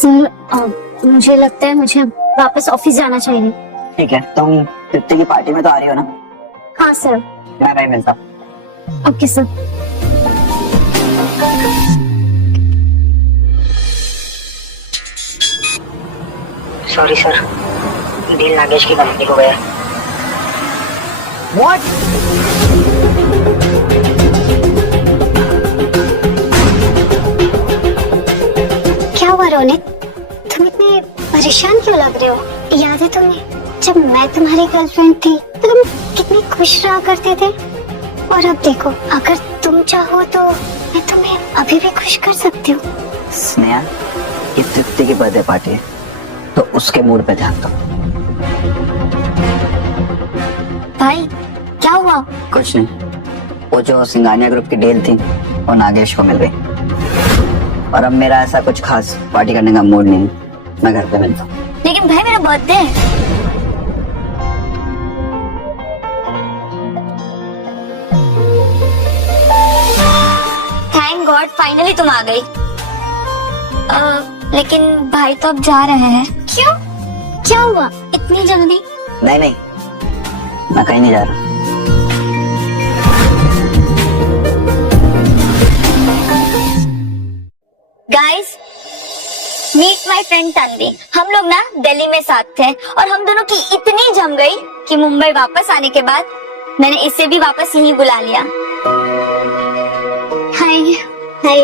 Sir मुझे लगता है मुझे वापस ऑफिस जाना चाहिए। ठीक है, तुम तृप्ति की पार्टी में तो आ रही हो ना? हाँ सर। मैं वहीं मिलता हूँ। Okay sir. Sorry sir, deal Nagesh की कंपनी को गया। What? क्या हुआ रोनित, तुम इतने परेशान क्यों लग रहे हो? याद है तुम्हें जब मैं तुम्हारी गर्लफ्रेंड थी तो तुम कितनी खुश रहा करते थे, और अब देखो अगर तुम चाहो तो मैं तुम्हें अभी भी खुश कर सकती हूँ। स्नेहा, ये तृप्ति की बर्थडे पार्टी है तो उसके मूड पे ध्यान दो। भाई क्या हुआ? कुछ नहीं, वो जो सिंघानिया ग्रुप की डील थी वो नागेश को मिल गई और अब मेरा ऐसा कुछ खास पार्टी करने का मूड नहीं है। मैं घर पे मिलता हूँ। लेकिन भाई मेरा बर्थडे है। थैंक गॉड फाइनली तुम आ गई। लेकिन भाई तो अब जा रहे हैं। क्यों? क्या हुआ इतनी जल्दी? नहीं नहीं, मैं कहीं नहीं जा रहा। Guys meet my friend Tanvi. हम लोग ना दिल्ली में साथ थे और हम दोनों की इतनी जम गई कि मुंबई वापस आने के बाद मैंने इसे भी वापस यहीं बुला लिया। हाय हाय।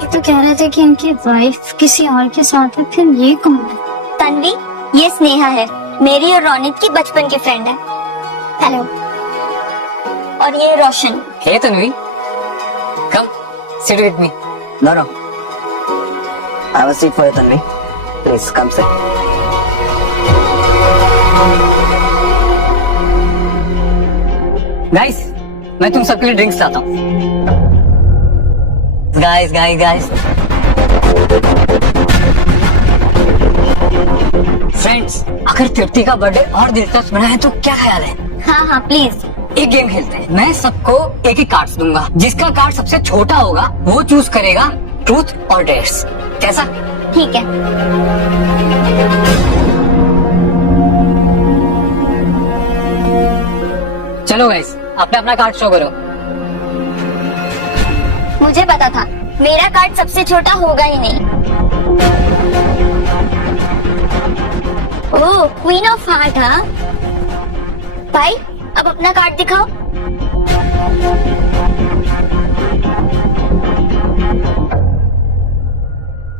ये तो कह रहे थे कि इनकी वाइफ किसी और के साथ है, फिर ये कौन है? तन्वी, ये स्नेहा है, मेरी और रोनित की बचपन की फ्रेंड है। हेलो। और ये रोशन। हे Tanvi, come sit with me. No no, I have a seat for you, Tanvi. Please come sit. Guys, मैं तुम सबके लिए ड्रिंक्स लाता हूँ। Guys, guys, guys. Friends, अगर तृप्ति का बर्थडे और दिलचस्प बना है तो क्या ख्याल है? हाँ हाँ प्लीज। एक गेम खेलते हैं। मैं सबको एक एक कार्ड्स दूंगा, जिसका कार्ड सबसे छोटा होगा वो चूज करेगा ट्रूथ और डेयर्स। कैसा? ठीक है। चलो गाइस, अपना अपना कार्ड शो करो। मुझे पता था मेरा कार्ड सबसे छोटा होगा ही नहीं। ओह क्वीन ऑफ हार्ट। हाँ भाई, अब अपना कार्ड दिखाओ।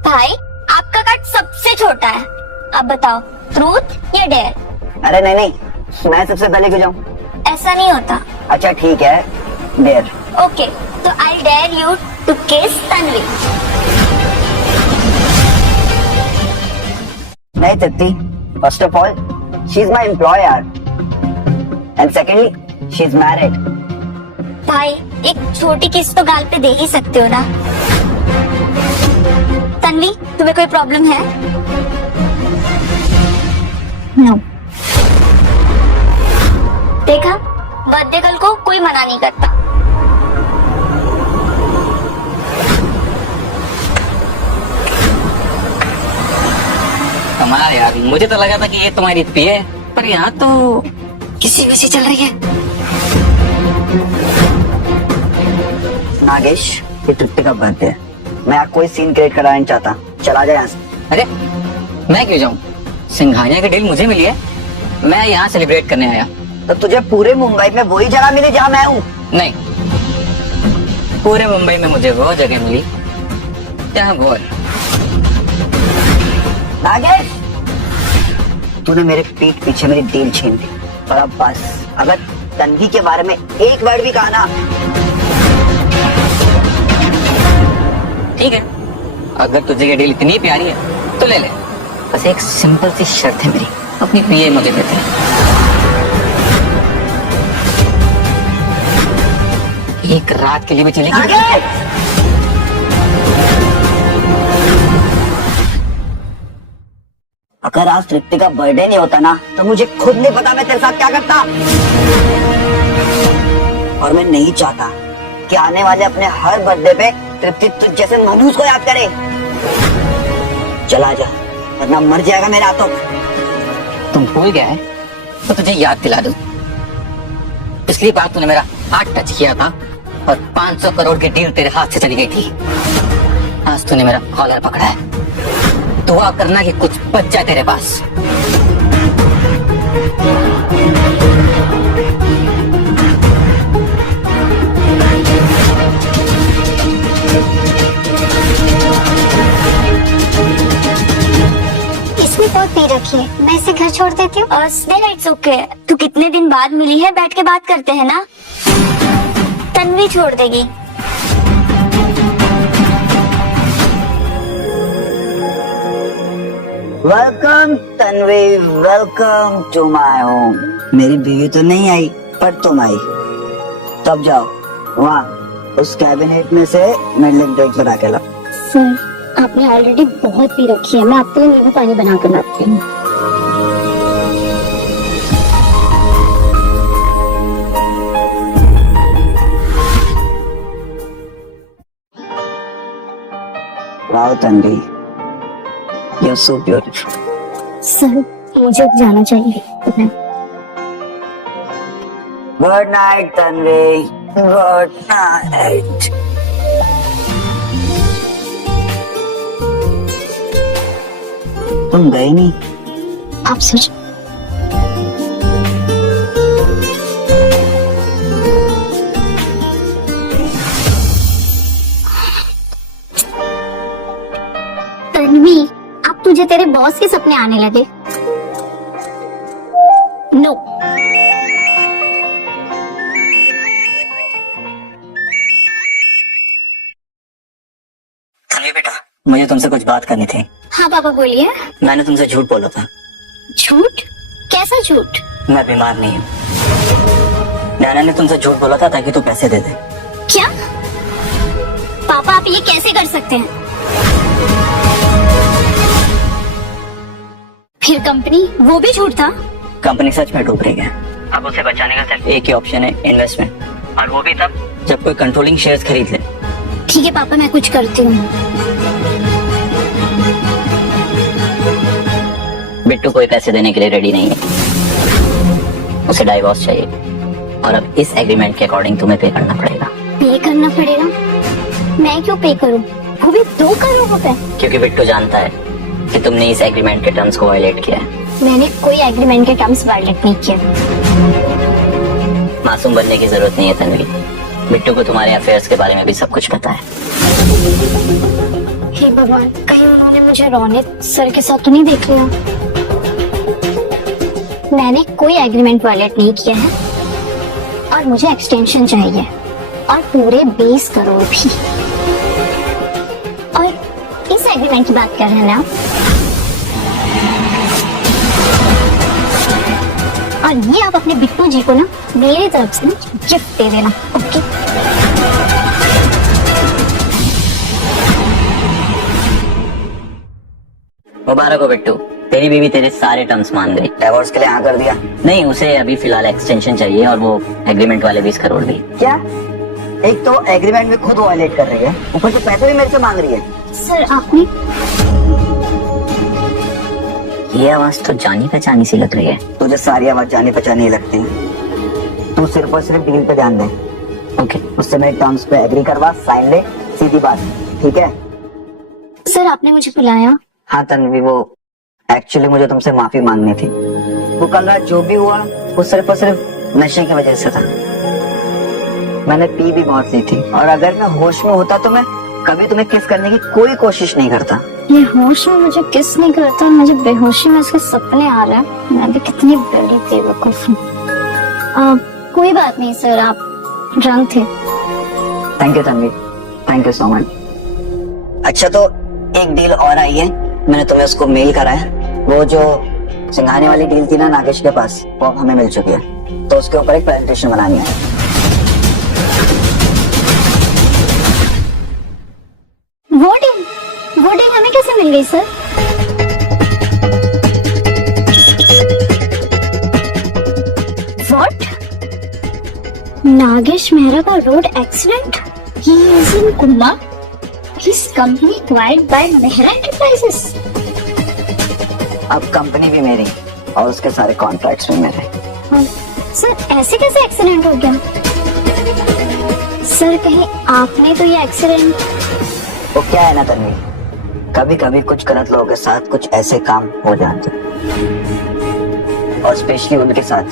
भाई आपका कार्ड सबसे छोटा है, अब बताओ ट्रूथ या डेयर? अरे नहीं नहीं, मैं सबसे पहले क्यों जाऊँ? ऐसा नहीं होता। अच्छा ठीक है, डेयर। ओके, तो I dare you to kiss Tanvi. नहीं Tripti, first of all she is my employer and secondly she is married. भाई एक छोटी किस तो गाल पे दे ही सकते हो ना। तन्वी, तुम्हें कोई प्रॉब्लम है? नो। देखा, बर्थडे कल को कोई मना नहीं करता। कमाल यार, मुझे तो लगा था कि ये तुम्हारी पी है, पर यहाँ तो किसी वैसी चल रही है। नागेश, ये तृप्ति का बर्थडे है, मैं यहाँ कोई सीन क्रिएट कराना नहीं चाहता। चला जाए यहाँ से। अरे मैं क्यों जाऊँ? सिंघानिया की डील मुझे मिली है, मैं यहाँ सेलिब्रेट करने आया। तो तुझे पूरे मुंबई में वही जगह मिली जहाँ मैं हूँ? नहीं, पूरे मुंबई में मुझे वो जगह मिली जहाँ वो है। नागेश, तूने मेरे पीठ पीछे मेरी डील छीन ली और अब बस, अगर तन्वी के बारे में एक वर्ड भी कहा ना। ठीक है, अगर तुझे ये डील इतनी प्यारी है तो ले ले। बस एक सिंपल सी शर्त है मेरी, अपनी पीए मुझे देते हैं। एक रात के लिए भी चलेगी? अगर आज तृप्ति का बर्थडे नहीं होता ना तो मुझे खुद नहीं पता मैं तेरे साथ क्या करता। और मैं नहीं चाहता कि आने वाले अपने हर बर्थडे पे तृप्ति तुझ जैसे मनहूस को याद करे। चला जा वरना मर जाएगा मेरे हाथों। तुम भूल गया है तो तुझे याद दिला दूं। पिछली बार तूने मेरा हाथ टच किया था और 500 करोड़ की डील तेरे हाथ से चली गई थी। आज तूने मेरा कॉलर पकड़ा है। दुआ करना कि कुछ बच जाए तेरे पास। इसमें बहुत पी रखी है, मैं इसे घर छोड़ देती हूँ। It's okay. तू कितने दिन बाद मिली है, बैठ के बात करते हैं ना। तन्वी छोड़ देगी। Welcome Tanvi, welcome to my home. मेरी बीवी तो नहीं आई पर तुम आई। तब जाओ वहाँ उस कैबिनेट में से मिडलैंड ड्रिंक बना के लाओ। सर आपने ऑलरेडी बहुत पी रखी है, मैं आपके लिए नींबू पानी बना कर लाती हूँ। Wow Tanvi, you are so beautiful. Sir मुझे अब जाना चाहिए। Good night Tanvi, good night. तुम गए नहीं? आप सोच। तन्वी, अब तुझे तेरे बॉस के सपने आने लगे। नो। तन्वी बेटा, मुझे तुमसे कुछ बात करनी थी। हाँ पापा बोलिए। मैंने तुमसे झूठ बोला था। झूठ? कैसा झूठ? मैं बीमार नहीं हूँ। नैना ने तुमसे झूठ बोला था ताकि तू पैसे दे दे। क्या? पापा आप ये कैसे कर सकते हैं? फिर कंपनी, वो भी झूठ था? कंपनी सच में डूब रही है। अब उसे बचाने का सिर्फ एक ही ऑप्शन है, इन्वेस्टमेंट, और वो भी तब जब कोई कंट्रोलिंग शेयर्स खरीद ले। ठीक है पापा, मैं कुछ करती हूँ। बिट्टू कोई पैसे देने के लिए रेडी नहीं है। उसे डाइवोर्स चाहिए और अब इस एग्रीमेंट के अकॉर्डिंग तुम्हें पे करना पड़ेगा। पे करना पड़ेगा? मैं क्यों पे करूँ? वो भी 2 करोड़ रुपए। क्योंकि बिट्टू जानता है कि तुमने इस एग्रीमेंट के टर्म्स को वायलेट किया है। मैंने कोई एग्रीमेंट के टर्म्स वायलेट नहीं किया। मासूम बनने की जरूरत नहीं है तन्वी। बिट्टू को तुम्हारे अफेयर्स के बारे में भी सब कुछ पता है। हे भगवान, कहीं उन्होंने मुझे रोनित सर के साथ तो नहीं देख लिया। मैंने कोई एग्रीमेंट वायलेट नहीं किया है और मुझे एक्सटेंशन चाहिए और पूरे 20 करोड़ भी। और इस एग्रीमेंट की बात कर रहे हैं ना, और ये आप अपने बिट्टू जी को ना मेरी तरफ से गिफ्ट दे देना। ओके? मुबारक हो बिट्टू, तेरी बीवी तेरे सारे टर्म्स मान गई। डिवोर्स के लिए हाँ कर दिया? नहीं, उसे अभी फिलहाल एक्सटेंशन चाहिए और वो एग्रीमेंट वाले 20 करोड़ भी। क्या? एक तो एग्रीमेंट में खुद वायलेट कर रही है, ऊपर से पैसे भी मेरे से मांग रही है। सर आपने, ये आवाज तो जानी पहचानी सी लग रही है। तुझे सारी आवाज जानी पहचानी ही लगती है। तू सिर्फ और सिर्फ डील पे ध्यान दे। ओके, उससे मेरे टर्म्स पे एग्री करवा, साइन ले, सीधी बात, ठीक है? सर आपने मुझे बुलाया? हाँ तन्वी, वो एक्चुअली मुझे तुमसे माफी मांगनी थी। वो कल रात जो भी हुआ वो सिर्फ और सिर्फ नशे की वजह से था। मैंने पी भी बहुत ली थी और अगर मैं होश में होता तो मैं कभी तुम्हें किस करने की कोई कोशिश नहीं करता। ये होश में मुझे किस नहीं करता, मुझे बेहोशी में उसके सपने आ रहे हैं। मैं भी कितनी बड़ी बेवकूफ हूँ। कोई बात नहीं सर, आप ड्रंक थे। Thank you Tanvi, thank you so much. अच्छा तो एक डील और आई है, मैंने तुम्हें उसको मेल करा है। वो जो सिंघाने वाली डील थी ना नागेश के पास, वो हमें मिल चुकी है, तो उसके ऊपर एक प्रेजेंटेशन बनानी है। वो डील हमें कैसे मिल गई सर? व्हाट? नागेश मेहरा का road accident? He is in coma? This company acquired by Mehra Enterprises. अब कंपनी भी मेरी और उसके सारे कॉन्ट्रैक्ट्स भी मेरे। सर ऐसे कैसे एक्सीडेंट हो गया? सर कहीं आपने तो ये एक्सीडेंट? वो क्या है ना तन्वी, कभी कभी कुछ गलत लोगों के साथ कुछ ऐसे काम हो जाते, और स्पेशली उनके साथ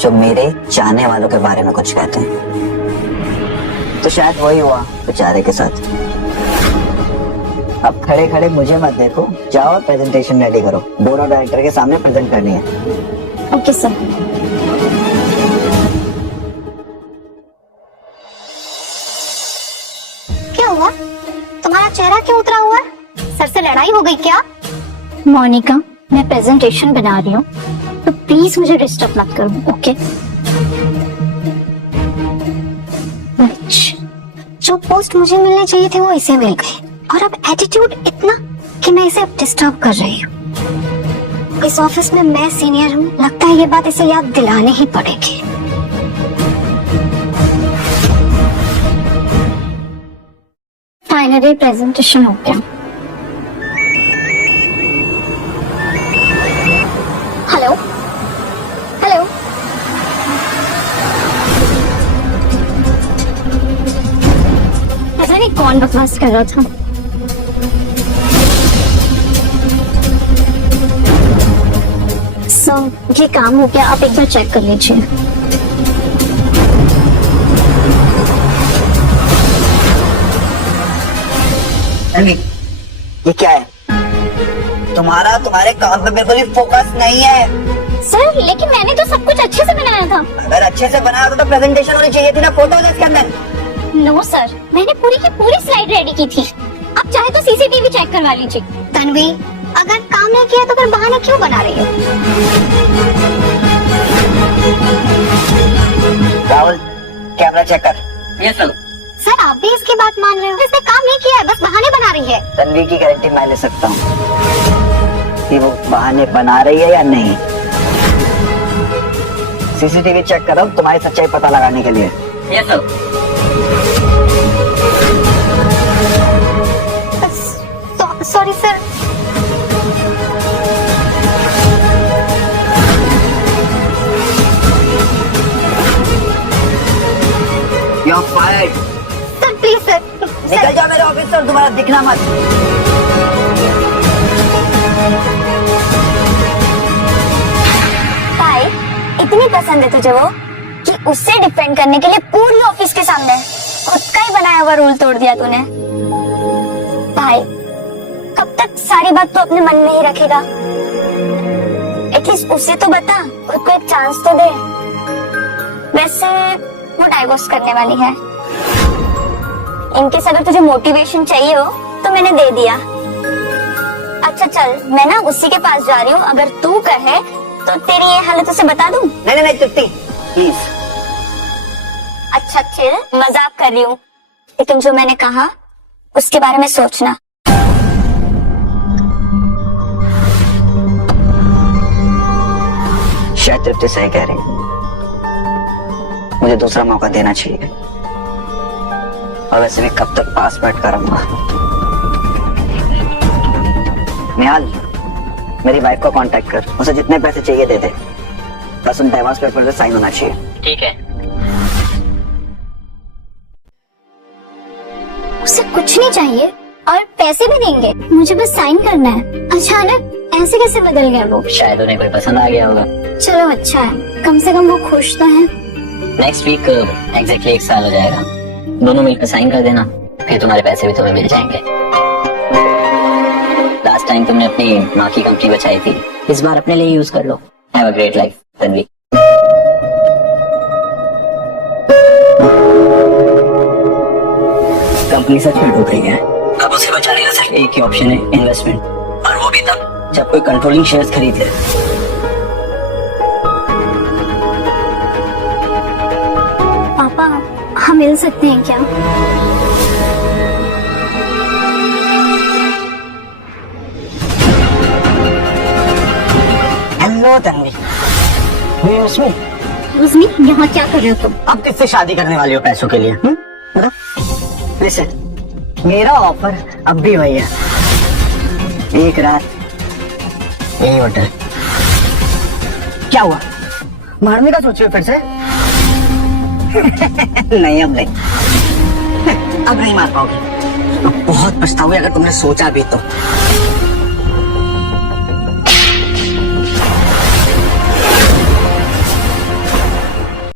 जो मेरे चाहने वालों के बारे में कुछ कहते हैं। तो शायद वही हुआ बेचारे के साथ। अब खड़े खड़े मुझे मत देखो, जाओ प्रेजेंटेशन रेडी करो, बोर्ड ऑफ डायरेक्टर के सामने प्रेजेंट करनी है। Okay sir. क्या हुआ? तुम्हारा चेहरा क्यों उतरा हुआ है? सर से लड़ाई हो गई क्या? मोनिका, मैं प्रेजेंटेशन बना रही हूँ, तो प्लीज मुझे डिस्टर्ब मत करो, ओके? जो पोस्ट मुझे मिलने चाहिए थे वो इसे मिल गए, और अब एटीट्यूड इतना कि मैं इसे डिस्टर्ब कर रही हूँ। इस ऑफिस में मैं सीनियर हूँ, लगता है ये बात इसे याद दिलानी ही पड़ेगी। फाइनली प्रेजेंटेशन हो गया। हेलो हेलो, पता नहीं कौन बकवास कर रहा था। ये काम हो गया, आप एक बार चेक कर लीजिए। ये क्या है? तुम्हारे काम पे बिल्कुल ही फोकस नहीं है। सर लेकिन मैंने तो सब कुछ अच्छे से बनाया था। अगर अच्छे से बनाया तो प्रेजेंटेशन होनी चाहिए थी ना, फोटो इसके अंदर। नो सर, मैंने पूरी की पूरी स्लाइड रेडी की थी। आप चाहे तो सीसीटीवी चेक करवा लीजिए। तन्वी, अगर काम नहीं किया तो फिर बहाने क्यों बना रही हो? राहुल, कैमरा चेक कर। Yes sir. सर आप भी इसकी बात मान रहे हो? इसने काम नहीं किया है, बस बहाने बना रही है। तन्वी की गारंटी मैं ले सकता हूँ कि वो बहाने बना रही है या नहीं। सीसीटीवी चेक करो तुम्हारी सच्चाई पता लगाने के लिए। Yes sir. Sorry sir. You are fired. Sir please sir. निकल जाओ मेरे ऑफिस से और दोबारा दिखना मत। भाई, इतनी पसंद है तुझे वो कि उससे डिफेंड करने के लिए पूरी ऑफिस के सामने खुद का ही बनाया हुआ रूल तोड़ दिया तूने। भाई, कब तक सारी बात तो अपने मन में ही रखेगा? एटलीस्ट उसे तो बता, खुद को एक चांस तो दे। वैसे वो डाइवोर्स करने वाली है। इनकेस अगर तुझे मोटिवेशन चाहिए हो तो मैंने दे दिया। अच्छा चल, मैं ना उसी के पास जा रही हूँ। अगर तू कहे तो तेरी ये हालत उसे बता दूं? नहीं तृप्ति प्लीज। अच्छा चिल, मजाक कर रही हूँ, लेकिन जो मैंने कहा उसके बारे में सोचना। शायद तृप्ति सही कह रही, मुझे दूसरा मौका देना चाहिए। और वैसे भी कब तक पास बैठ कर रहूंगा। निहाल, मेरी वाइफ को कांटेक्ट कर, उसे जितने पैसे चाहिए दे दे, बस उन डाइवोर्स पेपर पे साइन होना चाहिए। ठीक है। उसे कुछ नहीं चाहिए और पैसे भी देंगे, मुझे बस साइन करना है। अचानक ऐसे कैसे बदल गया वो? शायद उन्हें कोई पसंद आ गया होगा। चलो अच्छा है, कम से कम वो खुश तो है। नेक्स्ट वीक एग्जैक्टली 1 साल हो जाएगा। दोनों मिलकर साइन कर देना, फिर तुम्हारे पैसे भी तुम्हें मिल जाएंगे। लास्ट टाइम तुमने अपनी माँ की कंपनी बचाई थी, इस बार अपने लिए यूज कर लो। Have a great life Tanvi. Company सच में डूब रही है। अब उसे बचाने का सिर्फ एक ही ऑप्शन है, इन्वेस्टमेंट, और वो भी तब जब कोई कंट्रोलिंग शेयर्स खरीद ले। पापा, हम मिल सकते हैं क्या? हेलो तन्वी, उसमें यहाँ क्या कर रहे हो तुम? अब किससे शादी करने वाली हो पैसों के लिए? लिसन, मेरा ऑफर अब भी वही है, एक रात यही होटल। क्या हुआ, मारने का सोच रहे हो फिर से? नहीं अब नहीं, अब नहीं मार पाओगे। अब बहुत पछताओगे अगर तुमने सोचा भी तो।